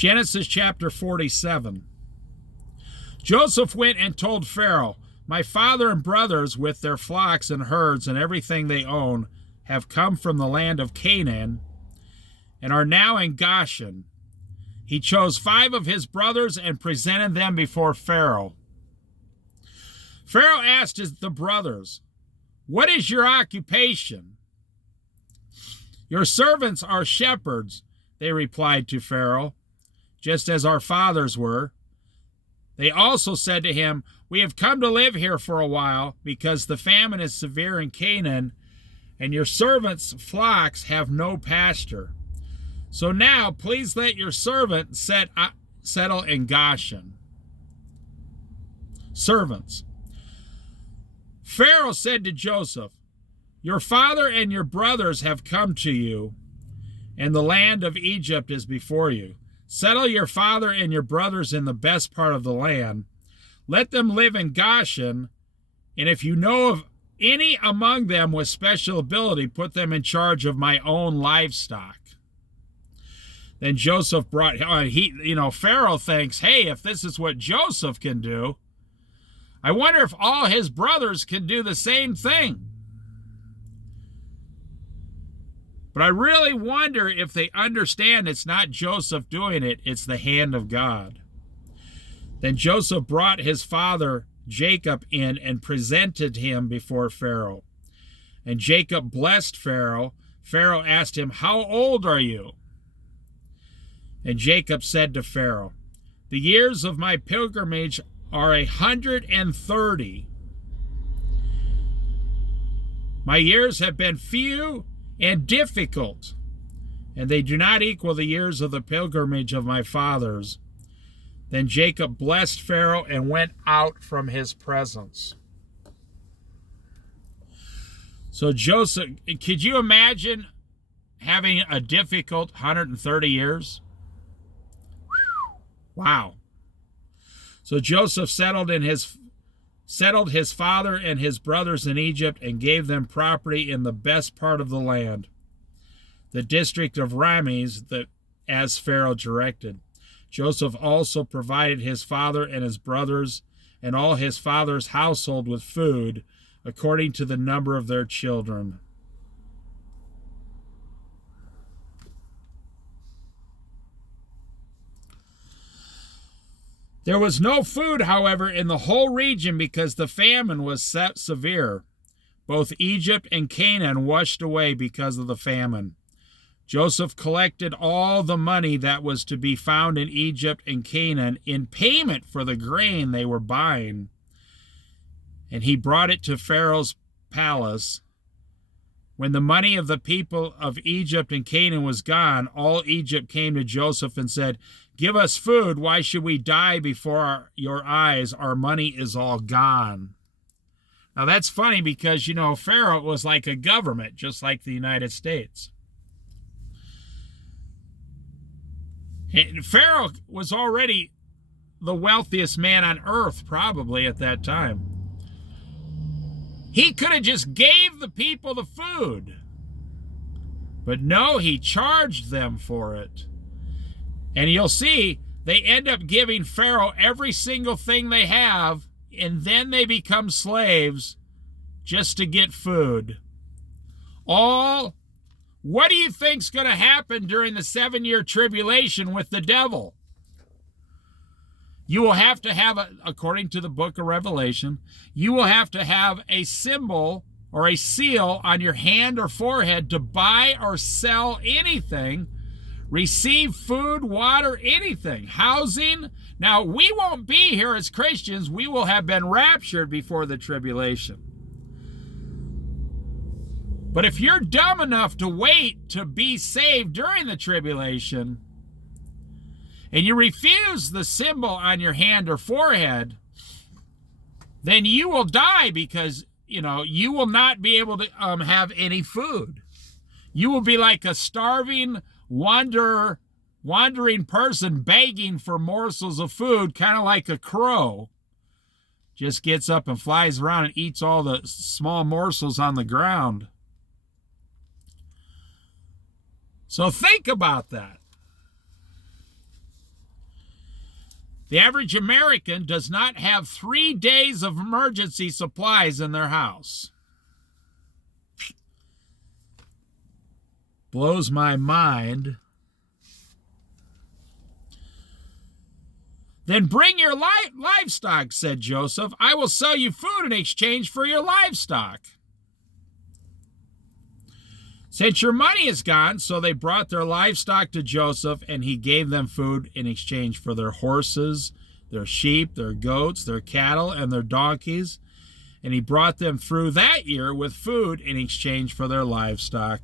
Genesis chapter 47. Joseph went and told Pharaoh, "My father and brothers with their flocks and herds and everything they own have come from the land of Canaan and are now in Goshen." He chose 5 of his brothers and presented them before Pharaoh. Pharaoh asked the brothers, "What is your occupation?" "Your servants are shepherds," they replied to Pharaoh, "just as our fathers were." They also said to him, "We have come to live here for a while because the famine is severe in Canaan, and your servants' flocks have no pasture. So now please let your servant settle in Goshen." Servants. Pharaoh said to Joseph, "Your father and your brothers have come to you, and the land of Egypt is before you. Settle your father and your brothers in the best part of the land. Let them live in Goshen, and if you know of any among them with special ability, put them in charge of my own livestock." Then Joseph brought, Pharaoh thinks, hey, if this is what Joseph can do, I wonder if all his brothers can do the same thing. But I really wonder if they understand it's not Joseph doing it, it's the hand of God. Then Joseph brought his father Jacob in and presented him before Pharaoh. And Jacob blessed Pharaoh. Pharaoh asked him, "How old are you?" And Jacob said to Pharaoh, "The years of my pilgrimage are 130. My years have been few and difficult, and they do not equal the years of the pilgrimage of my fathers." Then Jacob blessed Pharaoh and went out from his presence. So Joseph, could you imagine having a difficult 130 years? Wow. So Joseph settled his father and his brothers in Egypt and gave them property in the best part of the land, the district of Rames, as Pharaoh directed. Joseph also provided his father and his brothers and all his father's household with food, according to the number of their children. There was no food, however, in the whole region because the famine was severe. Both Egypt and Canaan washed away because of the famine. Joseph collected all the money that was to be found in Egypt and Canaan in payment for the grain they were buying, and he brought it to Pharaoh's palace. When the money of the people of Egypt and Canaan was gone, all Egypt came to Joseph and said, "Give us food. Why should we die before your eyes? Our money is all gone." Now that's funny because, Pharaoh was like a government, just like the United States. And Pharaoh was already the wealthiest man on earth, probably at that time. He could have just gave the people the food. But no, he charged them for it. And you'll see, they end up giving Pharaoh every single thing they have, and then they become slaves just to get food. What do you think's going to happen during the 7-year tribulation with the devil? You will have to have, according to the book of Revelation, you will have to have a symbol or a seal on your hand or forehead to buy or sell anything, receive food, water, anything, housing. Now, we won't be here as Christians. We will have been raptured before the tribulation. But if you're dumb enough to wait to be saved during the tribulation, and you refuse the symbol on your hand or forehead, then you will die because, you will not be able to have any food. You will be like a starving, wandering person begging for morsels of food, kind of like a crow. Just gets up and flies around and eats all the small morsels on the ground. So think about that. The average American does not have 3 days of emergency supplies in their house. Blows my mind. Then bring your livestock, said Joseph. I will sell you food in exchange for your livestock. Since your money is gone, so they brought their livestock to Joseph, and he gave them food in exchange for their horses, their sheep, their goats, their cattle, and their donkeys. And he brought them through that year with food in exchange for their livestock.